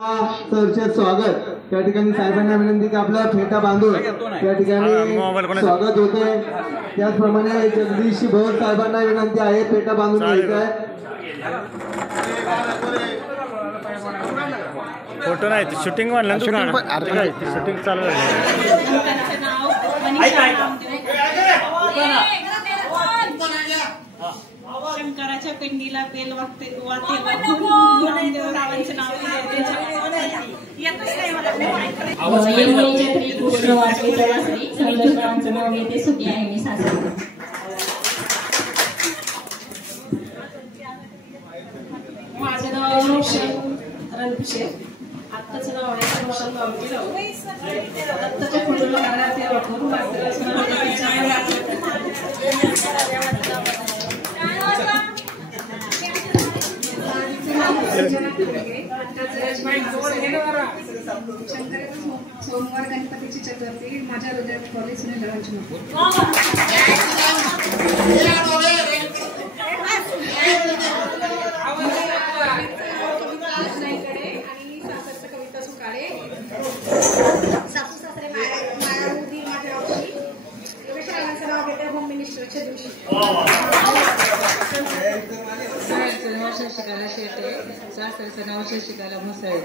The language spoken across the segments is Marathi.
सरचे स्वागत त्या ठिकाणी साहेबांना विनंती की आपला फेटा बांधून त्या ठिकाणी स्वागत होते। त्याचप्रमाणे जगदीश भोर साहेबांना विनंती आहे फेटा बांधून घ्यायचा आहे। फोटो नाही शूटिंग वाला शूटिंग चालू आहे। शंकराच्या पिंडीला बेल वाते रावांचं नाव घेते सुखी आहे मी सासरे। माझं नाव रणपिशे आत्ताचं नाव आहे रोशन गावकीराव। आत्ताच्या फोटोला करायचे वाटून सोमवार गणपतीची चतुर्थी माझ्या हृदयात कॉलेज आणि सासरचं कविता सुकाळे सासू सासरे मायारुदी माझ्या औषधी योगेश्वरांचं नाव घेते होम मिनिस्टरच्या दिवशी। शशिकाला शेटे सासरचं नाव शशिकाला मुसळे।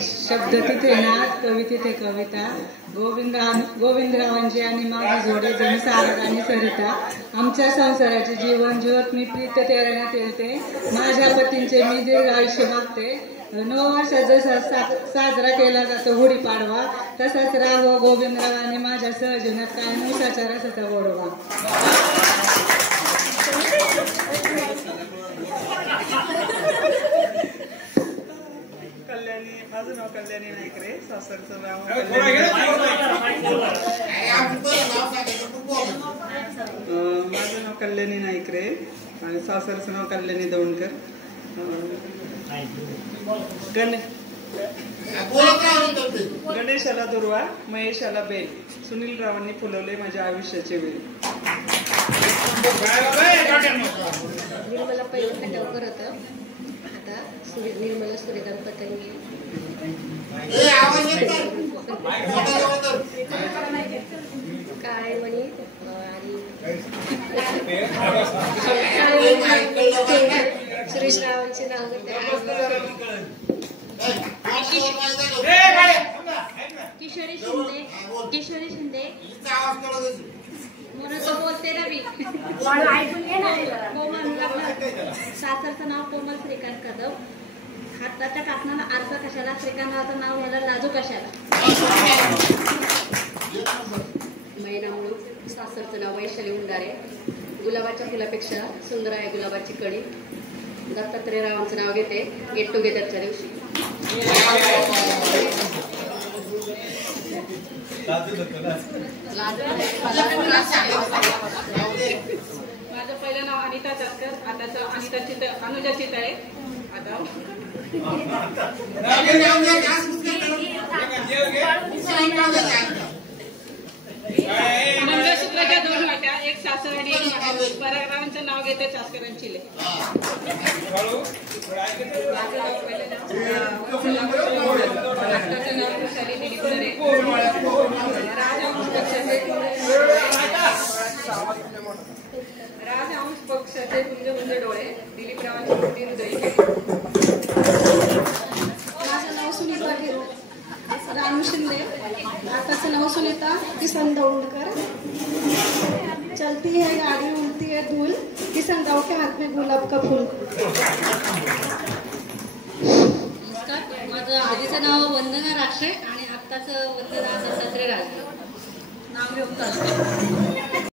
शब्द तिथे नाथ कवी तिथे कविता गोविंदरावांची आणि माझी जोडी जण सागर आणि सरिता। आमच्या संसाराचे जीवन ज्योत मी प्रीत तेरण्यात येते। माझ्या पतींचे मी दीर्घ आयुष्य मागते। 9 वर्षात जसा साजरा केला जातो गुढीपाडवा तसाच राहो गोविंदराव आणि माझ्या सहजीवनात कायम उसाच्या रसाचा गोडवा। माझं नाव कल्याणी नाईकरे सासरचं नाव माझं नाव कल्याणी नाईकरे आणि सासरचं नाव कल्याणी दौंडकर। गणेशाला दुर्वा महेशाला बेल सुनील रावांनी फुलवले माझ्या आयुष्याचे वेळ। निर्मला पहिल्यांदा गावकर होतं आता निर्मला सूर्यकांत पतंगी काळेमणी आणि सुरेश रावांचे नाव घेते। किशोरी शिंदे म्हणून तो बोलते ना मी सासरचं नाव कोमल श्रीकांत कदम। हाताच्या काकणाला आरसा कशाला श्रीकांताचं नाव घ्यायला लाजू कशाला। महिना म्हणून सासरचं नाव वैशाली उंडारे। गुलाबाच्या फुलापेक्षा सुंदर आहे गुलाबाची कडी। दत्तात्रय रावांचं नाव घेते गेट टुगेदरच्या दिवशी। माझं पहिलं नाव अनिता चासकर आताचं अनुजा चितळे। आता मंगळसूत्राच्या 2 वाट्या एक सासर आणि एक परागरावांचं नाव घेते चासकरांचिले। राजहंस पक्षाचे गुंज डोळे दिलीप रावांची मोठी हृदय। माझं नाव सुनीता घेरू रानू शिंदे आताचं नाव सुनीता किसन दौंडकर। चलती है गाड़ी उड़ती है धूल किसन दाव के हाथ में गुलाब का फूल। माझं आधीचं नाव वंदना राक्षे आणि आत्ताचं वंदना दत्तात्रय राजे। नाव घेऊन